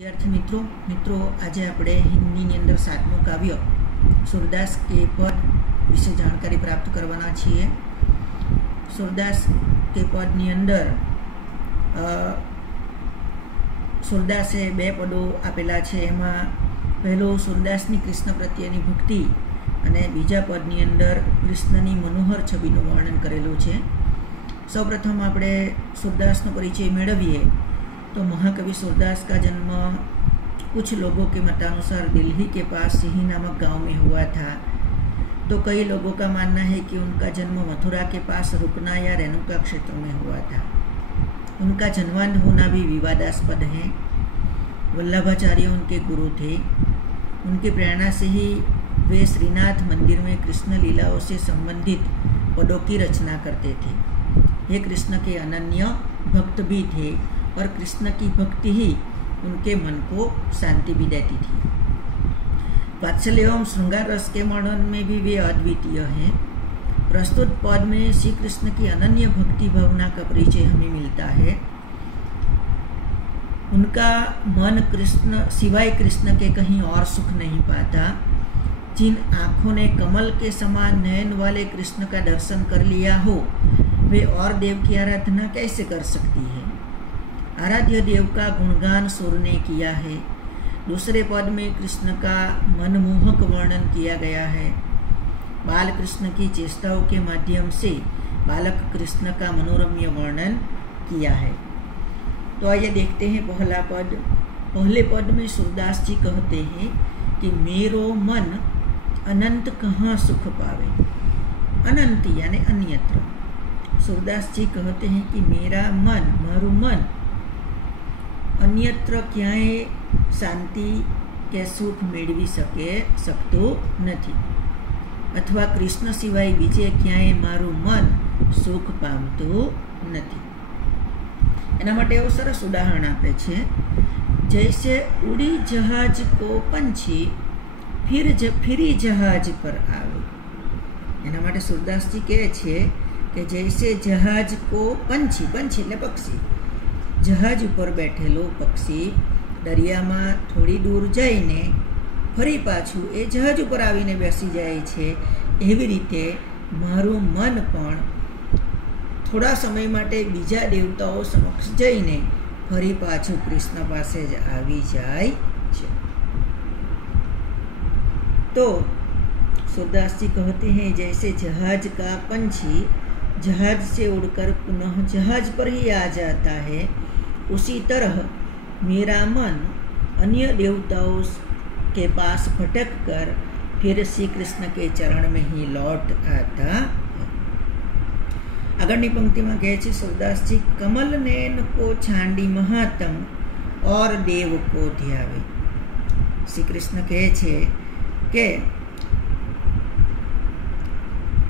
विद्यार्थी मित्रों આજે આપણે હિન્દીની અંદર સાતમું કાવ્ય સુરદાસ કે પદ વિશે જાણકારી પ્રાપ્ત કરવાના છીએ। સુરદાસ કે પદની અંદર સુરદાસે બે પદો આપેલા છે। એમાં પહેલો સુરદાસની કૃષ્ણ પ્રત્યેની ભક્તિ અને બીજા પદની અંદર કૃષ્ણની મનોહર છબીનું વર્ણન કરેલું છે। સૌપ્રથમ આપણે સુરદાસનો પરિચય મેળવીએ तो महाकवि सूरदास का जन्म कुछ लोगों के मतानुसार दिल्ली के पास सिही नामक गांव में हुआ था। तो कई लोगों का मानना है कि उनका जन्म मथुरा के पास रुकना या रेणुका क्षेत्र में हुआ था। उनका जन्मांध होना भी विवादास्पद है। वल्लभाचार्य उनके गुरु थे। उनकी प्रेरणा से ही वे श्रीनाथ मंदिर में कृष्ण लीलाओं से संबंधित पदों की रचना करते थे। ये कृष्ण के अनन्य भक्त भी थे और कृष्ण की भक्ति ही उनके मन को शांति भी देती थी। वात्सल्य एवं श्रृंगार रस के वर्णन में भी वे अद्वितीय हैं। प्रस्तुत पद में श्री कृष्ण की अनन्य भक्ति भावना का परिचय हमें मिलता है। उनका मन कृष्ण सिवाय कृष्ण के कहीं और सुख नहीं पाता। जिन आँखों ने कमल के समान नयन वाले कृष्ण का दर्शन कर लिया हो, वे और देव की आराधना कैसे कर सकती है। आराध्य देव का गुणगान सुर ने किया है। दूसरे पद में कृष्ण का मनमोहक वर्णन किया गया है। बाल कृष्ण की चेष्टाओं के माध्यम से बालक कृष्ण का मनोरम्य वर्णन किया है। तो आइए देखते हैं पहला पद। पहले पद में सूरदास जी कहते हैं कि मेरो मन अनंत कहाँ सुख पावे। अनंत यानी अन्यत्र। सूरदास जी कहते हैं कि मेरा मन मारू मन अन्यत्र क्यांय शांति के सुख मेळवी શકતો નથી अथवा कृष्ण सिवाय बीजे क्यांय मारू मन सुख पामતું નથી। એના માટે એવું સરસ ઉદાહરણ આપે છે, जैसे उड़ी जहाज को पंछी फिरी जहाज पर आवे। એના માટે सूरदास जी કહે છે કે जैसे जहाज को पंछी એટલે પક્ષી जहाज पर बैठेलो पक्षी दरिया में थोड़ी दूर जाइने फरी पाछू ए जहाज पर आवीने बेसी जाए छे। एवी रीते मारू मन पण थोड़ा समय माटे बीजा देवताओं समक्ष जईने फरी पाछू कृष्ण पासे ज आवी जाय छे। तो सूरदास जी कहते हैं जैसे जहाज का पंछी जहाज से उड़कर पुनः जहाज पर ही आ जाता है, उसी तरह मेरा मन अन्य देवताओं के पास भटक कर फिर श्री कृष्ण के चरण में ही लौट आता है। आगळनी पंक्ति में कहे छे सूरदास जी कमल नयन को छांडी महात्म और देव को ध्यावे। श्री कृष्ण कहे छे के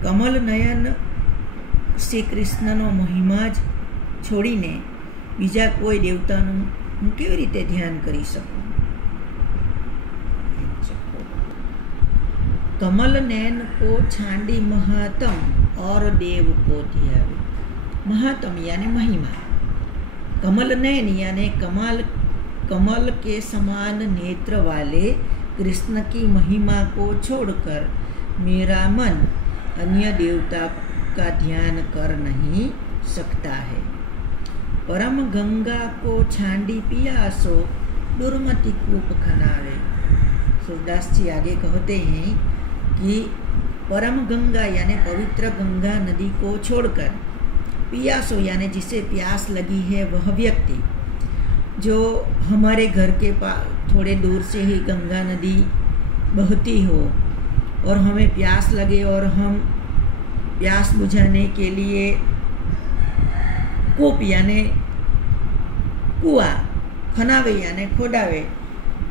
कमल नयन श्री कृष्णनो महिमा ज छोड़ीने बीजा कोई देवताનું હું કેવી રીતે ધ્યાન કરી શકું। कमल नयन को छांडी महात्म और देव को ध्यावे। महात्म यानी महिमा, कमल नयन यानी कमल के समान नेत्र वाले कृष्ण की महिमा को छोड़कर मेरा मन अन्य देवता का ध्यान कर नहीं सकता है। परम गंगा को छांडी पियासो दुर्मति कूप खनावे। सूरदास जी आगे कहते हैं कि परम गंगा यानी पवित्र गंगा नदी को छोड़कर पियासो यानी जिसे प्यास लगी है वह व्यक्ति, जो हमारे घर के थोड़े दूर से ही गंगा नदी बहती हो और हमें प्यास लगे और हम प्यास बुझाने के लिए कूप यानी कुआ खनावे यानी खोदावे,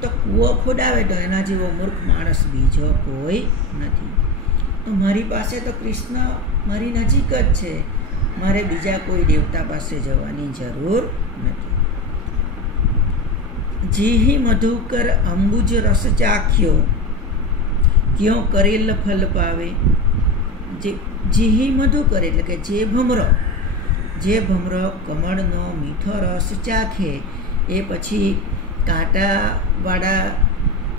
तो कुओ खोदावे तो एना जेवो मूर्ख माणस बीजो कोई नहीं। तो मारी पासे तो कृष्ण मारी नजीक ज छे, मारे बीजा कोई देवता पासे जवानी जरूर नहीं। जी ही मधुकर अंबुज रस चाख्यो क्यों करेल फल पावे। जी ही मधुकर એટલે કે જે ભમરો કમળનો મીઠો રસ ચાખે એ પછી કાંટાવાળા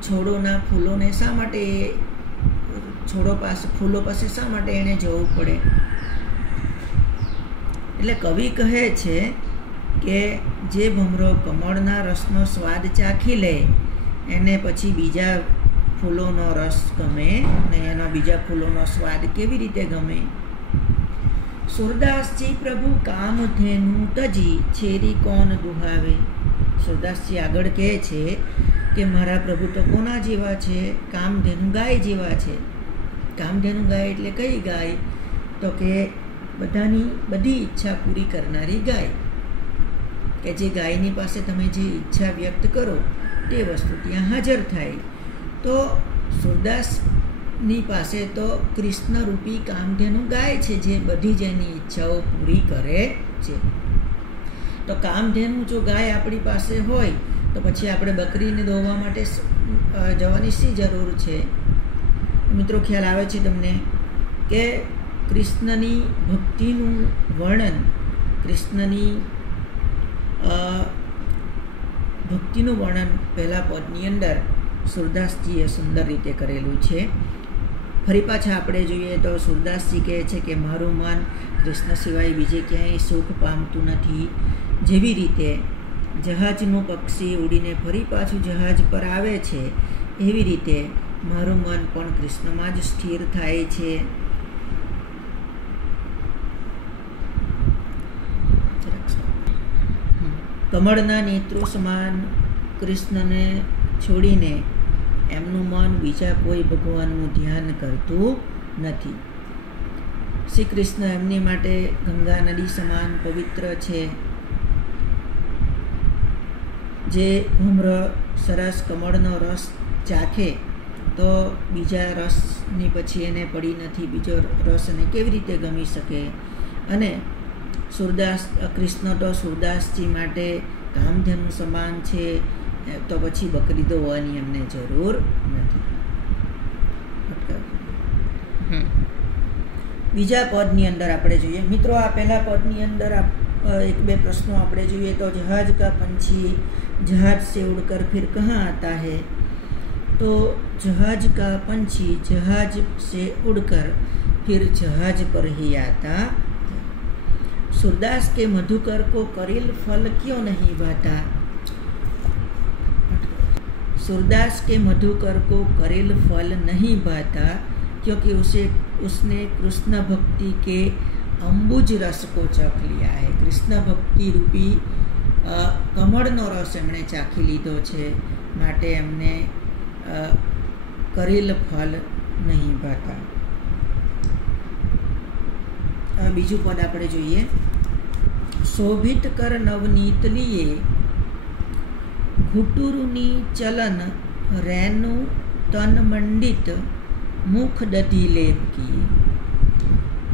છોડોના ફૂલોને શા માટે ફૂલો પાસે શા માટે એણે જવું પડે? એટલે કવિ કહે છે કે જે ભમરો કમળના રસનો સ્વાદ ચાખી લે એને પછી બીજા ફૂલોનો રસ ગમે ને એના બીજા ફૂલોનો સ્વાદ કેવી રીતે ગમે? સુરદાસજી પ્રભુ કામધેનુ તજી છેરી કોણ દુહાવે. સુરદાસજી આગળ કહે છે કે મારા પ્રભુ તો કોના જેવા છે? કામધેનુ ગાય જેવા છે. કામધેનુ ગાય એટલે કઈ ગાય? તો કે બધી ઈચ્છા પૂરી કરનારી ગાય, કે જે ગાયની પાસે તમે જે ઈચ્છા વ્યક્ત કરો તે વસ્તુ ત્યાં હાજર થાય. તો સુરદાસની પાસે તો કૃષ્ણરૂપી કામધેનુ ગાય છે, જે બધી જ એની ઈચ્છાઓ પૂરી કરે છે. તો કામધેનુ જો ગાય આપણી પાસે હોય તો પછી આપણે બકરીને દોવા માટે જવાની શી જરૂર છે? મિત્રો, ખ્યાલ આવે છે તમને કે કૃષ્ણની ભક્તિનું વર્ણન, કૃષ્ણની ભક્તિનું વર્ણન પહેલા પદની અંદર સુરદાસજીએ સુંદર રીતે કરેલું છે. ફરી પાછા આપણે જોઈએ તો સુરદાસજી કહે છે કે મારું મન કૃષ્ણ સિવાય બીજે ક્યાંય સુખ પામતું નથી. જેવી રીતે જહાજનું પક્ષી ઉડીને ફરી પાછું જહાજ પર આવે છે, એવી રીતે મારું મન પણ કૃષ્ણમાં જ સ્થિર થાય છે. કમળના નેત્રો સમાન કૃષ્ણને છોડીને એમનું મન બીજા કોઈ ભગવાનનું ધ્યાન કરતું નથી. શ્રી કૃષ્ણ એમની માટે ગંગા નદી સમાન પવિત્ર છે. જે ભમ્ર સરસ કમળનો રસ ચાખે તો બીજા રસની પછી એને પડી નથી, બીજો રસ એને કેવી રીતે ગમી શકે? અને કૃષ્ણ તો સુરદાસજી માટે કામધેનુ સમાન છે, તો પછી બકરી દોવાની એમને જરૂર નથી. બીજા પદની અંદર આપણે જોઈએ મિત્રો, આ પહેલા પદની અંદર એક બે પ્રશ્નો આપણે જોઈએ તો જહાજ કા પંછી जहाज से उड़कर फिर कहाँ आता है? तो जहाज का पंछी जहाज से उड़कर फिर जहाज पर ही आता. सूरदास के मधुकर को करील फल क्यों नहीं भाता? सूरदास के मधुकर को करील फल नहीं भाता क्योंकि उसने कृष्ण भक्ति के अंबुज रस को चख लिया है. कृष्ण भक्ति रूपी કમળનો રસ એમણે ચાખી લીધો છે, માટે એમને કરેલ ફલ નહીં ભાતા. બીજું પદ આપણે જોઈએ. શોભિત કર નવનીત લીએ ઘુટુરની ચલન રેનું તન મંડિત મુખ દધી લેપ કિએ.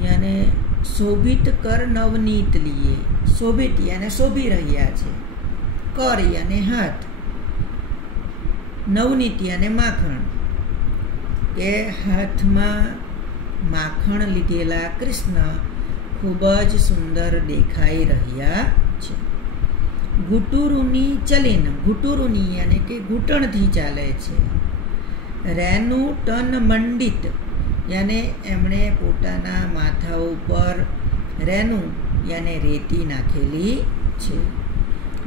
યાને શોભિત કર નવનીત લીએ, શોભિત યાને શોભી રહ્યા છે, કર યાને હાથ, નવનીત યાને માખણ, કે હાથમાં માખણ લીધેલા કૃષ્ણ ખૂબ જ સુંદર દેખાઈ રહ્યા છે. ઘૂંટુરુની ચલીન, ઘૂંટુરુની યાને કે ઘૂંટણથી ચાલે છે. રેનું તન મંડિત યાને એમણે પોતાના માથા ઉપર રેનું યાને રેતી નાખેલી છે.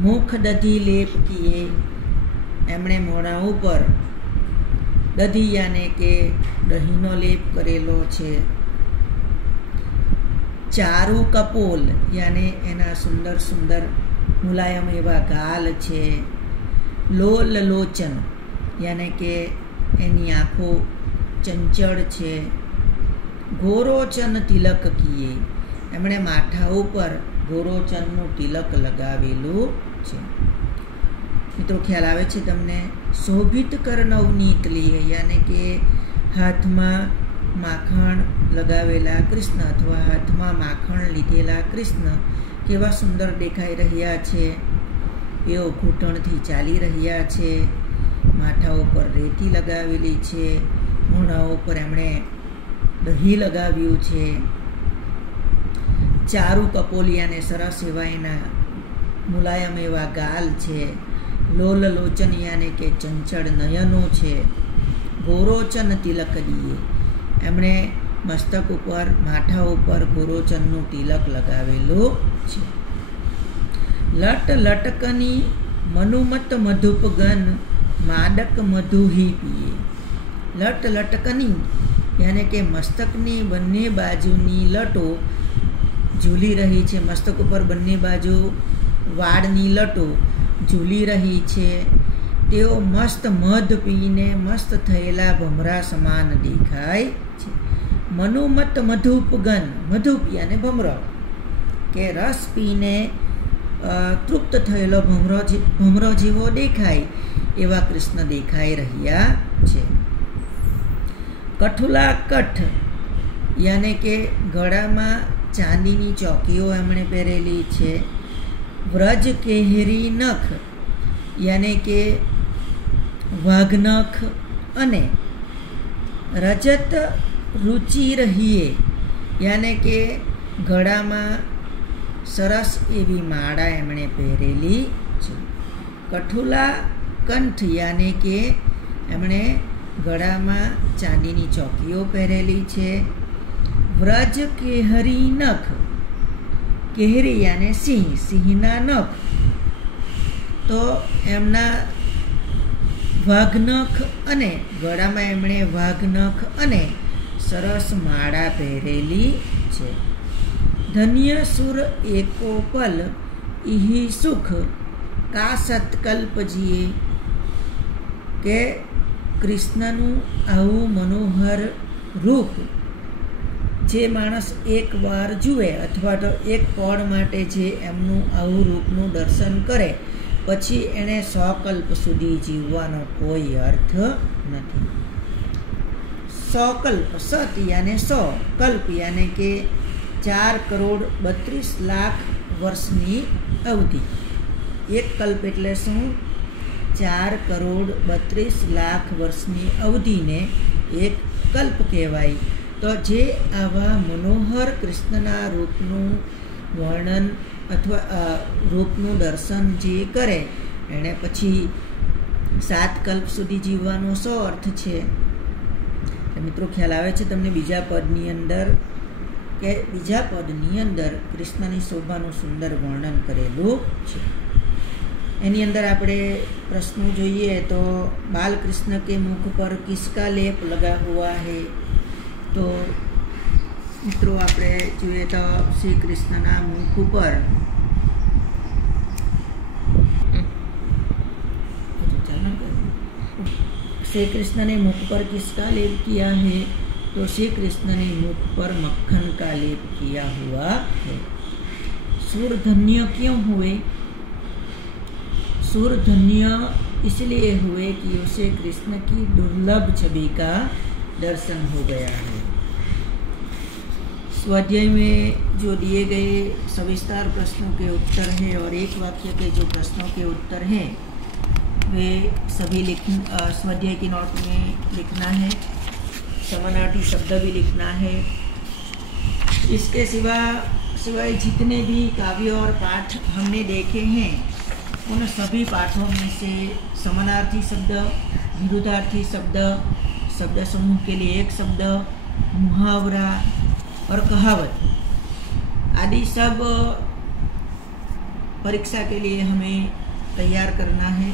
મુખ દધી લેપ કીએ, એમણે મોઢા ઉપર દધી યાને કે દહીંનો લેપ કરેલો છે. ચારુ કપોલ યાને એના સુંદર સુંદર મુલાયમ એવા ગાલ છે. લોલ લોચન યાને કે એની આંખો ચંચળ છે. ગોરોચન તિલક કીએ, એમણે માથા ઉપર ગોરોચનનું તિલક લગાવેલું છે. મિત્રો, ખ્યાલ આવે છે તમને? શોભિત કર નવનીત લીએ યાને કે હાથમાં માખણ લગાવેલા કૃષ્ણ અથવા હાથમાં માખણ લીધેલા કૃષ્ણ કેવા સુંદર દેખાઈ રહ્યા છે. એઓ ઘૂંટણથી ચાલી રહ્યા છે, માથા ઉપર રેતી લગાવેલી છે, મોઢા ઉપર એમણે દહીં લગાવ્યું છે. ચારુ કપોલિયાને સરસ એવા એના મુલાયમ એવા ગાલ છે. લોલ લોચન યાને કે ચંચળ નયનો છે, ગોરોચન તિલક દિએ, એમણે મસ્તક ઉપર માથા ઉપર ગોરોચનનું તિલક લગાવેલું છે. લટ લટકની મનુમત મધુપગન માદક મધુહી પીએ. લટ લટકની યાને કે મસ્તકની બંને બાજુની લટો ઝૂલી રહી છે, મસ્તક ઉપર બંને બાજુ વાળની લટો ઝૂલી રહી છે. તેઓ મસ્ત મધ પીને મસ્ત થયેલા ભમરા સમાન દેખાય છે. મનુમત મધુપગન, મધુપ યાને ભમરો કે રસ પીને તૃપ્ત થયેલો ભમરો જેવો દેખાય એવા કૃષ્ણ દેખાઈ રહ્યા છે. કઠુલા કઠ યાને કે ગળામાં ચાંદીની ચોકીઓ એમણે પહેરેલી છે. વ્રજ કેહરી નખ યાને કે વાઘનખ અને રજત રુચિ રહીએ યાને કે ગળામાં સરસ એવી માળા એમણે પહેરેલી છે. કઠુલા કંઠ યાને કે એમણે ગળામાં ચાંદીની ચોકીઓ પહેરેલી છે. વ્રજ કેહરી નખ, કેહરી યાને સિંહ, સિંહના નખ, તો એમના વાઘનખ અને ગળામાં એમણે વાઘનખ અને સરસ માળા પહેરેલી છે. ધન્ય સુર એકો પલ ઇહી સુખ કા સત્કલ્પજીએ, કે કૃષ્ણનું આવું મનોહર રૂપ જે માણસ એકવાર જુએ અથવા તો એક પળ માટે જે એમનું આવું રૂપનું દર્શન કરે પછી એણે 100 કલ્પ સુધી જીવવાનો કોઈ અર્થ નથી. 100 કલ્પ, સત યાને 100, કલ્પ યાને કે 4,32,00,000 વર્ષની અવધિ. એક કલ્પ એટલે શું? 4,32,00,000 વર્ષની અવધિને એક કલ્પ કહેવાય. તો જે આવા મનોહર કૃષ્ણના રૂપનું વર્ણન અથવા રૂપનું દર્શન જે કરે એણે પછી 7 કલ્પ સુધી જીવવાનો શો અર્થ છે? મિત્રો ખ્યાલ આવે છે તમને બીજા પદની અંદર કે બીજા પદની અંદર કૃષ્ણની શોભાનું સુંદર વર્ણન કરેલું છે. એની અંદર આપણે પ્રશ્નો જોઈએ તો બાલકૃષ્ણ કે મુખ પર કિસકા લેપ લગા હુआ है, તો મિત્રો આપણે જોઈએ તો શ્રી કૃષ્ણના મુખ ઉપર श्री कृष्ण ने मुख पर किसका लेप किया है? तो श्री कृष्ण ने मुख पर मक्खन का लेप किया हुआ है. सुर धन्य क्यों हुए? सुर धन्य इसलिए हुए कि उसे कृष्ण की दुर्लभ छवि का दर्शन हो गया है. स्वाध्याय में जो दिए गए सविस्तार प्रश्नों के उत्तर हैं और एक वाक्य के जो प्रश्नों के उत्तर हैं वे सभी स्वाध्याय की नोट में लिखना है. समानार्थी शब्द भी लिखना है. इसके सिवाय जितने भी काव्य और पाठ हमने देखे हैं उन सभी पाठों में से समानार्थी शब्द, विरुद्धार्थी शब्द, शब्द समूह के लिए एक शब्द, मुहावरा और कहावत आदि सब परीक्षा के लिए हमें तैयार करना है.